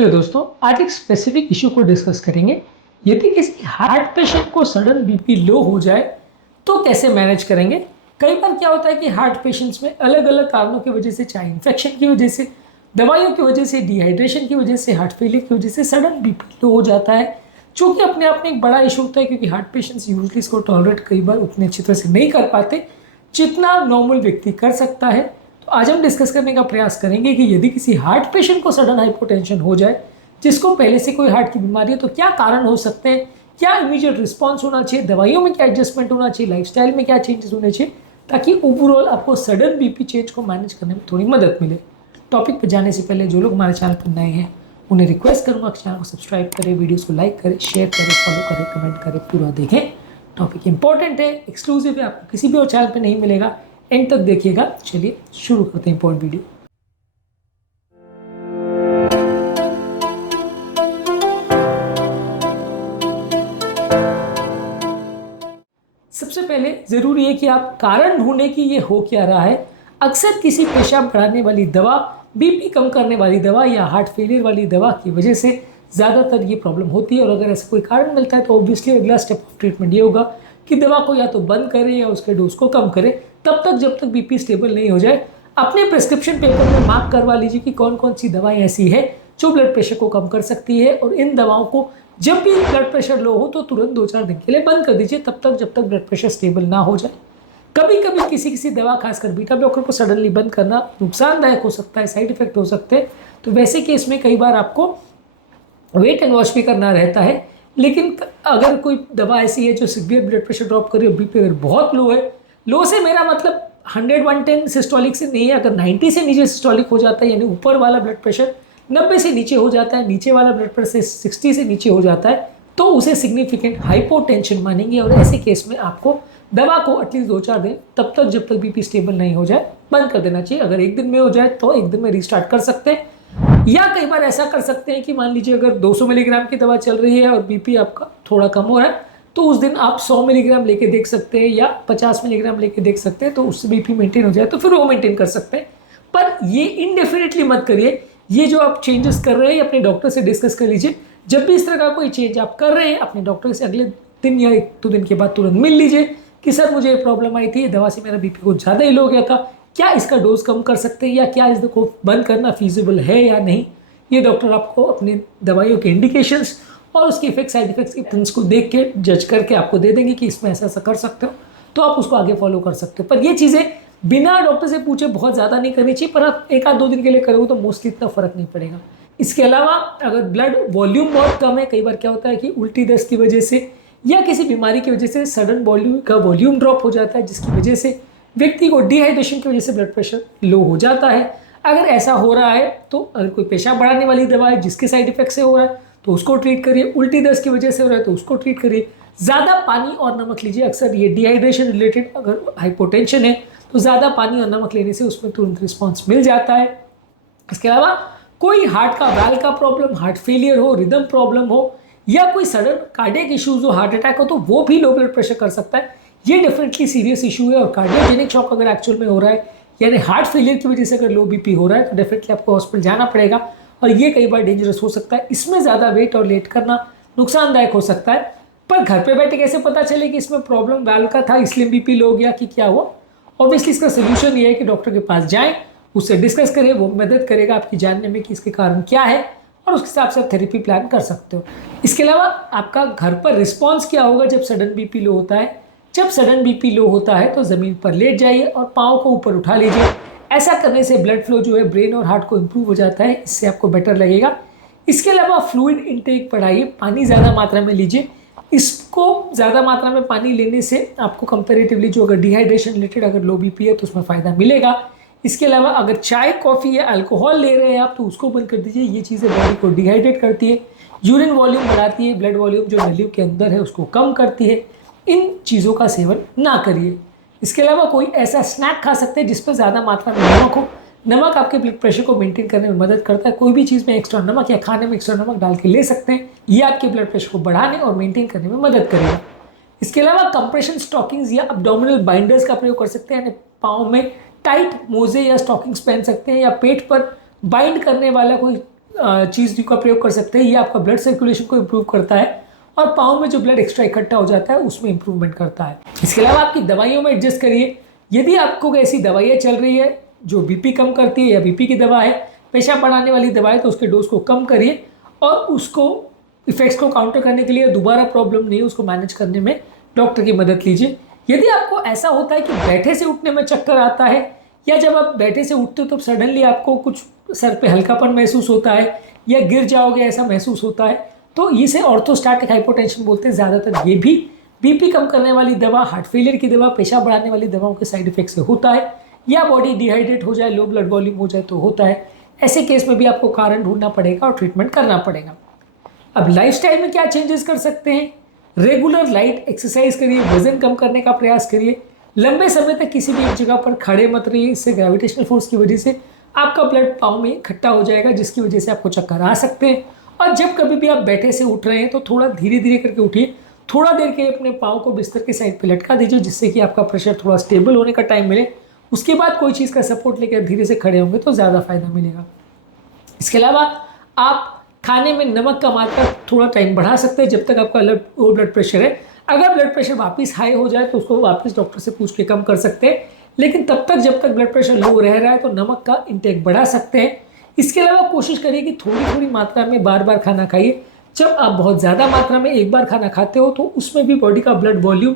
Hello दोस्तों, आज एक स्पेसिफिक इशू को डिस्कस करेंगे। यदि किसी हार्ट पेशेंट को सडन बीपी लो हो जाए तो कैसे मैनेज करेंगे। कई बार क्या होता है कि हार्ट पेशेंट्स में अलग अलग कारणों की वजह से, चाहे इन्फेक्शन की वजह से, दवाइयों की वजह से, डिहाइड्रेशन की वजह से, हार्ट फेलियर की वजह से सडन बीपी लो हो जाता है, जो कि अपने आप में एक बड़ा इशू होता है क्योंकि हार्ट पेशेंट्स यूजली इसको टॉलरेट कई बार उतने अच्छी तरह से नहीं कर पाते जितना नॉर्मल व्यक्ति कर सकता है। तो आज हम डिस्कस करने का प्रयास करेंगे कि यदि किसी हार्ट पेशेंट को सडन हाइपोटेंशन हो जाए, जिसको पहले से कोई हार्ट की बीमारी है, तो क्या कारण हो सकते हैं, क्या इमीडिएट रिस्पॉन्स होना चाहिए, दवाइयों में क्या एडजस्टमेंट होना चाहिए, लाइफस्टाइल में क्या चेंजेस होने चाहिए, ताकि ओवरऑल आपको सडन बीपी चेंज को मैनेज करने में थोड़ी मदद मिले। टॉपिक पर जाने से पहले जो लोग हमारे चैनल पर नए हैं उन्हें रिक्वेस्ट करूँगा कि चैनल को सब्सक्राइब करें, वीडियोस को लाइक करें, शेयर करें, फॉलो करें, कमेंट करें, पूरा देखें। टॉपिक इंपॉर्टेंट है, एक्सक्लूसिव है, आपको किसी भी और चैनल पर नहीं मिलेगा। एंड तक देखिएगा। चलिए शुरू करते हैं इंपॉर्टेंट वीडियो। सबसे पहले जरूरी है कि आप कारण ढूंढें कि ये हो क्या रहा है। अक्सर किसी पेशाब बढ़ाने वाली दवा, बीपी कम करने वाली दवा या हार्ट फेलियर वाली दवा की वजह से ज़्यादातर ये प्रॉब्लम होती है। और अगर ऐसा कोई कारण मिलता है तो ऑब्वियसली अगला स्टेप ऑफ ट्रीटमेंट ये होगा कि दवा को या तो बंद करें या उसके डोज को कम करें, तब तक जब तक बीपी स्टेबल नहीं हो जाए। अपने प्रिस्क्रिप्शन पेपर में मार्क करवा लीजिए कि कौन कौन सी दवाएं ऐसी है जो ब्लड प्रेशर को कम कर सकती है, और इन दवाओं को जब भी ब्लड प्रेशर लो हो तो तुरंत 2-4 दिन के लिए बंद कर दीजिए, तब तक जब तक ब्लड प्रेशर स्टेबल ना हो जाए। कभी कभी किसी किसी दवा, खासकर बीटा ब्लॉकर को सडनली बंद करना नुकसानदायक हो सकता है, साइड इफेक्ट हो सकते हैं। तो वैसे केस में कई बार आपको वेट एंड वॉच भी करना रहता है। लेकिन अगर कोई दवा ऐसी है जो सीवियर ब्लड प्रेशर ड्रॉप करे और बीपी अगर बहुत लो है, लो से मेरा मतलब 100-110 सिस्टोलिक से नहीं है, अगर 90 से नीचे सिस्टोलिक हो जाता है, यानी ऊपर वाला ब्लड प्रेशर 90 से नीचे हो जाता है, नीचे वाला ब्लड प्रेशर 60 से नीचे हो जाता है, तो उसे सिग्निफिकेंट हाइपोटेंशन मानेंगे। और ऐसे केस में आपको दवा को एटलीस्ट 2-4 दिन, तब तक जब तक बीपी स्टेबल नहीं हो जाए, बंद कर देना चाहिए। अगर एक दिन में हो जाए तो एक दिन में रिस्टार्ट कर सकते हैं, या कई बार ऐसा कर सकते हैं कि मान लीजिए अगर 200 मिलीग्राम की दवा चल रही है और बीपी आपका थोड़ा कम हो रहा है, तो उस दिन आप 100 मिलीग्राम लेके देख सकते हैं या 50 मिलीग्राम लेके देख सकते हैं। तो उससे बीपी मेंटेन हो जाए तो फिर वो मेंटेन कर सकते हैं। पर ये इनडेफिनेटली मत करिए। ये जो आप चेंजेस कर रहे हैं अपने डॉक्टर से डिस्कस कर लीजिए। जब भी इस तरह का कोई चेंज आप कर रहे हैं, अपने डॉक्टर से अगले दिन या 1-2 दिन के बाद तुरंत मिल लीजिए कि सर मुझे प्रॉब्लम आई थी, दवा से मेरा बीपी कुछ ज़्यादा ही लो गया था, क्या इसका डोज कम कर सकते हैं या क्या इसको बंद करना फीजिबल है या नहीं। ये डॉक्टर आपको अपनी दवाइयों के इंडिकेशंस और उसके इफेक्ट, साइड इफेक्ट्स के को देख के जज करके आपको दे देंगे कि इसमें ऐसा ऐसा कर सकते हो, तो आप उसको आगे फॉलो कर सकते हो। पर ये चीज़ें बिना डॉक्टर से पूछे बहुत ज़्यादा नहीं करनी चाहिए, पर आप 1-2 दिन के लिए करोगे तो मोस्टली इतना फर्क नहीं पड़ेगा। इसके अलावा अगर ब्लड वॉल्यूम बहुत कम है, कई बार क्या होता है कि उल्टी दस्त की वजह से या किसी बीमारी की वजह से सडन वॉल्यूम का वॉल्यूम ड्रॉप हो जाता है, जिसकी वजह से व्यक्ति को डिहाइड्रेशन की वजह से ब्लड प्रेशर लो हो जाता है। अगर ऐसा हो रहा है तो अगर कोई पेशाब बढ़ाने वाली दवा है जिसके साइड इफेक्ट से हो रहा है तो उसको ट्रीट करिए, उल्टी दस्त की वजह से हो रहा है तो उसको ट्रीट करिए। ज़्यादा पानी और नमक लीजिए। अक्सर ये डिहाइड्रेशन रिलेटेड अगर हाइपोटेंशन है तो ज़्यादा पानी और नमक लेने से उसमें तुरंत रिस्पॉन्स मिल जाता है। इसके अलावा कोई हार्ट का वाल्व का प्रॉब्लम, हार्ट फेलियर हो, रिदम प्रॉब्लम हो, या कोई सडन कार्डियक इश्यूज हो, हार्ट अटैक हो, तो वो भी लो ब्लड प्रेशर कर सकता है। ये डेफिनेटली सीरियस इशू है। और कार्डियोजेनिक शॉक अगर एक्चुअल में हो रहा है, यानी हार्ट फेलियर की वजह से अगर लो बीपी हो रहा है, तो डेफिनेटली आपको हॉस्पिटल जाना पड़ेगा, और ये कई बार डेंजरस हो सकता है। इसमें ज़्यादा वेट और लेट करना नुकसानदायक हो सकता है। पर घर पे बैठे कैसे पता चले कि इसमें प्रॉब्लम वाल्व का था इसलिए बीपी लो हो गया कि क्या हुआ। ऑब्वियसली इसका सोल्यूशन ये है कि डॉक्टर के पास जाएं, उससे डिस्कस करें, वो मदद करेगा आपकी जानने में कि इसके कारण क्या है, और उसके हिसाब से आप थेरेपी प्लान कर सकते हो। इसके अलावा आपका घर पर रिस्पॉन्स क्या होगा जब सडन बीपी लो होता है। जब सडन बीपी लो होता है तो ज़मीन पर लेट जाइए और पाँव को ऊपर उठा लीजिए। ऐसा करने से ब्लड फ्लो जो है ब्रेन और हार्ट को इम्प्रूव हो जाता है, इससे आपको बेटर लगेगा। इसके अलावा फ्लूइड इंटेक बढ़ाइए, पानी ज़्यादा मात्रा में लीजिए। इसको ज़्यादा मात्रा में पानी लेने से आपको कंपेरेटिवली जो अगर डिहाइड्रेशन रिलेटेड अगर लो बीपी है तो उसमें फ़ायदा मिलेगा। इसके अलावा अगर चाय, कॉफ़ी या अल्कोहल ले रहे हैं आप तो उसको बंद कर दीजिए। ये चीज़ें बॉडी को डिहाइड्रेट करती है, यूरिन वॉल्यूम बढ़ाती है, ब्लड वॉल्यूम जो नलियों के अंदर है उसको कम करती है। इन चीज़ों का सेवन ना करिए। इसके अलावा कोई ऐसा स्नैक खा सकते हैं जिसमें ज़्यादा मात्रा में नमक हो। नमक आपके ब्लड प्रेशर को मेंटेन करने में मदद करता है। कोई भी चीज़ में एक्स्ट्रा नमक या खाने में एक्स्ट्रा नमक डाल के ले सकते हैं। ये आपके ब्लड प्रेशर को बढ़ाने और मेंटेन करने में मदद करेगा। इसके अलावा कंप्रेशन स्टॉकिंग्स या अब्डोमिनल बाइंडर्स का प्रयोग कर सकते हैं, यानी पाँव में टाइट मोजे या स्टॉकिंग्स पहन सकते हैं, या पेट पर बाइंड करने वाला कोई चीज़ का प्रयोग कर सकते हैं। ये आपका ब्लड सर्कुलेशन को इम्प्रूव करता है और पाँव में जो ब्लड एक्स्ट्रा इकट्ठा हो जाता है उसमें इम्प्रूवमेंट करता है। इसके अलावा आपकी दवाइयों में एडजस्ट करिए। यदि आपको ऐसी दवाइयाँ चल रही है जो बीपी कम करती है या बीपी की दवा है, पेशाब बढ़ाने वाली दवा है, तो उसके डोज को कम करिए और उसको इफेक्ट्स को काउंटर करने के लिए दोबारा प्रॉब्लम नहीं है उसको मैनेज करने में डॉक्टर की मदद लीजिए। यदि आपको ऐसा होता है कि बैठे से उठने में चक्कर आता है या जब आप बैठे से उठते हो तो सडनली आपको कुछ सर पे हल्कापन महसूस होता है या गिर जाओगे ऐसा महसूस होता है, तो इसे ऑर्थोस्टैटिक हाइपोटेंशन बोलते हैं। ज़्यादातर ये भी बीपी कम करने वाली दवा, हार्ट फेलियर की दवा, पेशाब बढ़ाने वाली दवाओं के साइड इफेक्ट से होता है, या बॉडी डिहाइड्रेट हो जाए, लो ब्लड वॉल्यूम हो जाए तो होता है। ऐसे केस में भी आपको कारण ढूंढना पड़ेगा और ट्रीटमेंट करना पड़ेगा। अब लाइफस्टाइल में क्या चेंजेस कर सकते हैं? रेगुलर लाइट एक्सरसाइज करिए, वजन कम करने का प्रयास करिए, लंबे समय तक किसी भी एक जगह पर खड़े मत रहिए। इससे ग्रेविटेशनल फोर्स की वजह से आपका ब्लड पाँव में इकट्ठा हो जाएगा जिसकी वजह से आपको चक्कर आ सकते हैं। और जब कभी भी आप बैठे से उठ रहे हैं तो थोड़ा धीरे धीरे करके उठिए। थोड़ा देर के अपने पाँव को बिस्तर के साइड पे लटका दीजिए जिससे कि आपका प्रेशर थोड़ा स्टेबल होने का टाइम मिले। उसके बाद कोई चीज़ का सपोर्ट लेकर धीरे से खड़े होंगे तो ज़्यादा फायदा मिलेगा। इसके अलावा आप खाने में नमक का मात्रा थोड़ा टाइम बढ़ा सकते हैं जब तक आपका लो ब्लड प्रेशर है। अगर ब्लड प्रेशर वापस हाई हो जाए तो उसको वापस डॉक्टर से पूछ के कम कर सकते हैं, लेकिन तब तक जब तक ब्लड प्रेशर लो रह रहा है तो नमक का इंटेक बढ़ा सकते हैं। इसके अलावा कोशिश करिए कि थोड़ी थोड़ी मात्रा में बार बार खाना खाइए। जब आप बहुत ज़्यादा मात्रा में एक बार खाना खाते हो तो उसमें भी बॉडी का ब्लड वॉल्यूम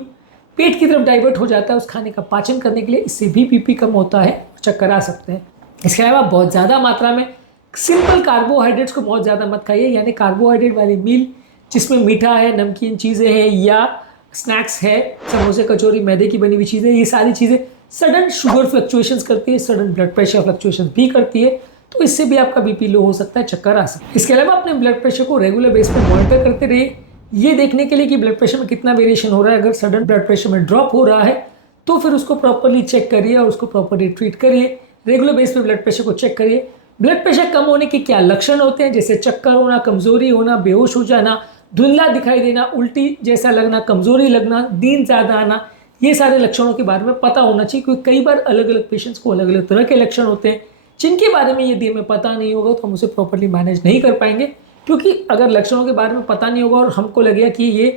पेट की तरफ डाइवर्ट हो जाता है उस खाने का पाचन करने के लिए। इससे भी बीपी कम होता है, चक्कर आ सकते हैं। इसके अलावा बहुत ज़्यादा मात्रा में सिंपल कार्बोहाइड्रेट्स को बहुत ज़्यादा मत खाइए, यानी कार्बोहाइड्रेट वाली मील जिसमें मीठा है, नमकीन चीज़ें हैं या स्नैक्स है, समोसे कचौरी, मैदे की बनी हुई चीज़ें, ये सारी चीज़ें सडन शुगर फ्लक्चुएशंस करती है, सडन ब्लड प्रेशर फ्लक्चुएशंस भी करती है, तो इससे भी आपका बीपी लो हो सकता है, चक्कर आ सकता है। इसके अलावा अपने ब्लड प्रेशर को रेगुलर बेस पर मॉनिटर करते रहिए, ये देखने के लिए कि ब्लड प्रेशर में कितना वेरिएशन हो रहा है। अगर सडन ब्लड प्रेशर में ड्रॉप हो रहा है तो फिर उसको प्रॉपरली चेक करिए और उसको प्रॉपरली ट्रीट करिए। रेगुलर बेस पर ब्लड प्रेशर को चेक करिए। ब्लड प्रेशर कम होने के क्या लक्षण होते हैं, जैसे चक्कर होना, कमजोरी होना, बेहोश हो जाना, धुंधला दिखाई देना, उल्टी जैसा लगना, कमजोरी लगना, नींद ज़्यादा आना, ये सारे लक्षणों के बारे में पता होना चाहिए, क्योंकि कई बार अलग अलग पेशेंट्स को अलग अलग तरह के लक्षण होते हैं जिनके बारे में यदि हमें पता नहीं होगा तो हम उसे प्रॉपरली मैनेज नहीं कर पाएंगे। क्योंकि अगर लक्षणों के बारे में पता नहीं होगा और हमको लगेगा कि ये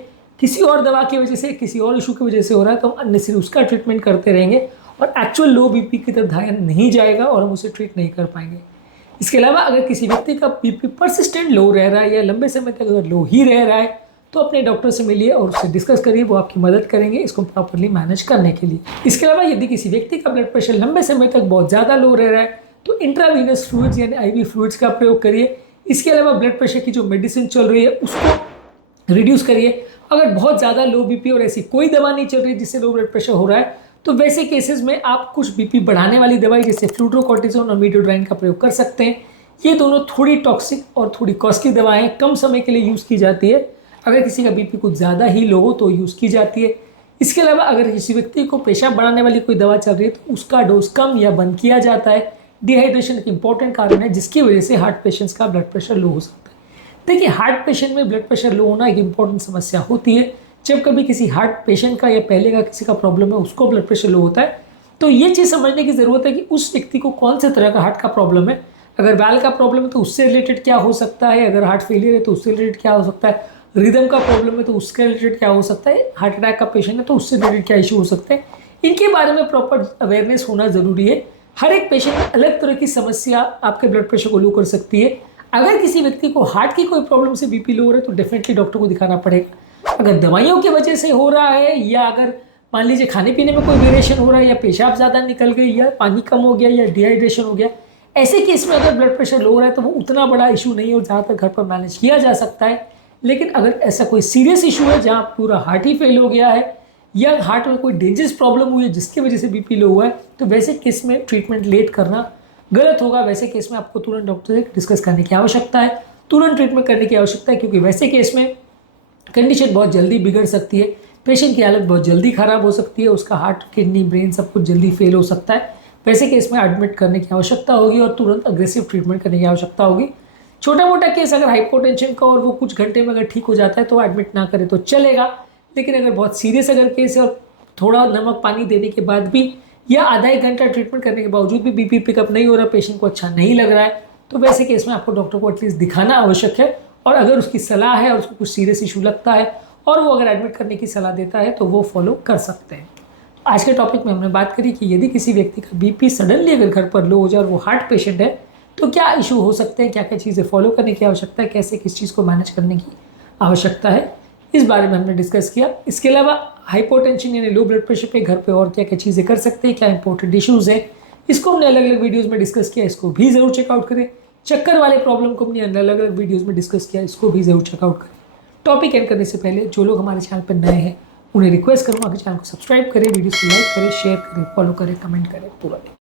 किसी और दवा की वजह से, किसी और इशू की वजह से हो रहा है, तो हम अननेसेसरी उसका ट्रीटमेंट करते रहेंगे और एक्चुअल लो बीपी की तरफ ध्यान नहीं जाएगा और हम उसे ट्रीट नहीं कर पाएंगे। इसके अलावा अगर किसी व्यक्ति का बीपी परसिस्टेंट लो रह रहा है या लंबे समय तक अगर लो ही रह रहा है तो अपने डॉक्टर से मिलिए और उससे डिस्कस करिए, वो आपकी मदद करेंगे इसको प्रॉपरली मैनेज करने के लिए। इसके अलावा यदि किसी व्यक्ति का ब्लड प्रेशर लंबे समय तक बहुत ज़्यादा लो रह रहा है तो इंट्रावीनस फ्लूइड्स यानी आईवी फ्लूइड्स का प्रयोग करिए। इसके अलावा ब्लड प्रेशर की जो मेडिसिन चल रही है उसको रिड्यूस करिए। अगर बहुत ज़्यादा लो बीपी और ऐसी कोई दवा नहीं चल रही जिससे लो ब्लड प्रेशर हो रहा है तो वैसे केसेस में आप कुछ बीपी बढ़ाने वाली दवाई जैसे फ्लूट्रोकॉर्टिसोन और मीथोट्राइन का प्रयोग कर सकते हैं। ये दोनों थोड़ी टॉक्सिक और थोड़ी कॉस्टली दवाएं कम समय के लिए यूज़ की जाती है। अगर किसी का बीपी कुछ ज़्यादा ही लो हो तो यूज़ की जाती है। इसके अलावा अगर किसी व्यक्ति को पेशाब बढ़ाने वाली कोई दवा चल रही है तो उसका डोज कम या बंद किया जाता है। डिहाइड्रेशन एक इंपॉर्टेंट कारण है जिसकी वजह से हार्ट पेशेंट्स का ब्लड प्रेशर लो हो सकता है। देखिए, हार्ट पेशेंट में ब्लड प्रेशर लो होना एक इंपॉर्टेंट समस्या होती है। जब कभी किसी हार्ट पेशेंट का या पहले का किसी का प्रॉब्लम है उसको ब्लड प्रेशर लो होता है तो ये चीज़ समझने की ज़रूरत है कि उस व्यक्ति को कौन से तरह का हार्ट का प्रॉब्लम है। अगर वैल का प्रॉब्लम है तो उससे रिलेटेड क्या हो सकता है, अगर हार्ट फेलियर है तो उससे रिलेटेड क्या हो सकता है, रिदम का प्रॉब्लम है तो उसके रिलेटेड क्या हो सकता है, हार्ट अटैक का पेशेंट है तो उससे रिलेटेड क्या इशू हो सकते हैं, इनके बारे में प्रॉपर अवेयरनेस होना ज़रूरी है। हर एक पेशेंट में अलग तरह की समस्या आपके ब्लड प्रेशर को लो कर सकती है। अगर किसी व्यक्ति को हार्ट की कोई प्रॉब्लम से बीपी लो हो रहा है तो डेफिनेटली डॉक्टर को दिखाना पड़ेगा। अगर दवाइयों की वजह से हो रहा है या अगर मान लीजिए खाने पीने में कोई वेरिएशन हो रहा है या पेशाब ज़्यादा निकल गई या पानी कम हो गया या डिहाइड्रेशन हो गया, ऐसे केस में अगर ब्लड प्रेशर लो हो रहा है तो वो उतना बड़ा इशू नहीं है, ज़्यादातर घर पर मैनेज किया जा सकता है। लेकिन अगर ऐसा कोई सीरियस इशू है जहाँ पूरा हार्ट ही फेल हो गया है या हार्ट में कोई डेंजरस प्रॉब्लम हुई है जिसकी वजह से बीपी लो हुआ है तो वैसे केस में ट्रीटमेंट लेट करना गलत होगा। वैसे केस में आपको तुरंत डॉक्टर से डिस्कस करने की आवश्यकता है, तुरंत ट्रीटमेंट करने की आवश्यकता है, क्योंकि वैसे केस में कंडीशन बहुत जल्दी बिगड़ सकती है, पेशेंट की हालत बहुत जल्दी खराब हो सकती है, उसका हार्ट, किडनी, ब्रेन सब कुछ जल्दी फेल हो सकता है। वैसे केस में एडमिट करने की आवश्यकता होगी और तुरंत अग्रेसिव ट्रीटमेंट करने की आवश्यकता होगी। छोटा मोटा केस अगर हाइपोटेंशन का और वो कुछ घंटे में अगर ठीक हो जाता है तो एडमिट ना करे तो चलेगा, लेकिन अगर बहुत सीरियस अगर केस है और थोड़ा नमक पानी देने के बाद भी या आधा एक घंटा ट्रीटमेंट करने के बावजूद भी बीपी पिकअप नहीं हो रहा, पेशेंट को अच्छा नहीं लग रहा है, तो वैसे केस में आपको डॉक्टर को एटलीस्ट दिखाना आवश्यक है। और अगर उसकी सलाह है और उसको कुछ सीरियस इशू लगता है और वो अगर एडमिट करने की सलाह देता है तो वो फॉलो कर सकते हैं। आज के टॉपिक में हमने बात करी कि यदि किसी व्यक्ति का बीपी सडनली अगर घर पर लो हो जाए और वो हार्ट पेशेंट है तो क्या इशू हो सकते हैं, क्या क्या चीज़ें फॉलो करने की आवश्यकता है, कैसे किस चीज़ को मैनेज करने की आवश्यकता है, इस बारे में हमने डिस्कस किया। इसके अलावा हाइपोटेंशन यानी लो ब्लड प्रेशर पे घर पे और क्या क्या चीज़ें कर सकते हैं, क्या इंपॉर्टेंट इश्यूज़ है, इसको हमने अलग अलग वीडियोज़ में डिस्कस किया, इसको भी ज़रूर चेकआउट करें। चक्कर वाले प्रॉब्लम को हमने अलग अलग वीडियोज़ में डिस्कस किया, इसको भी ज़रूर चेकआउट करें। टॉपिक एंड करने से पहले जो लोग हमारे चैनल पर नए हैं उन्हें रिक्वेस्ट करूँगा कि चैनल को सब्सक्राइब करें, वीडियोज़ को लाइक करें, शेयर करें, फॉलो करें, कमेंट करें पूरा।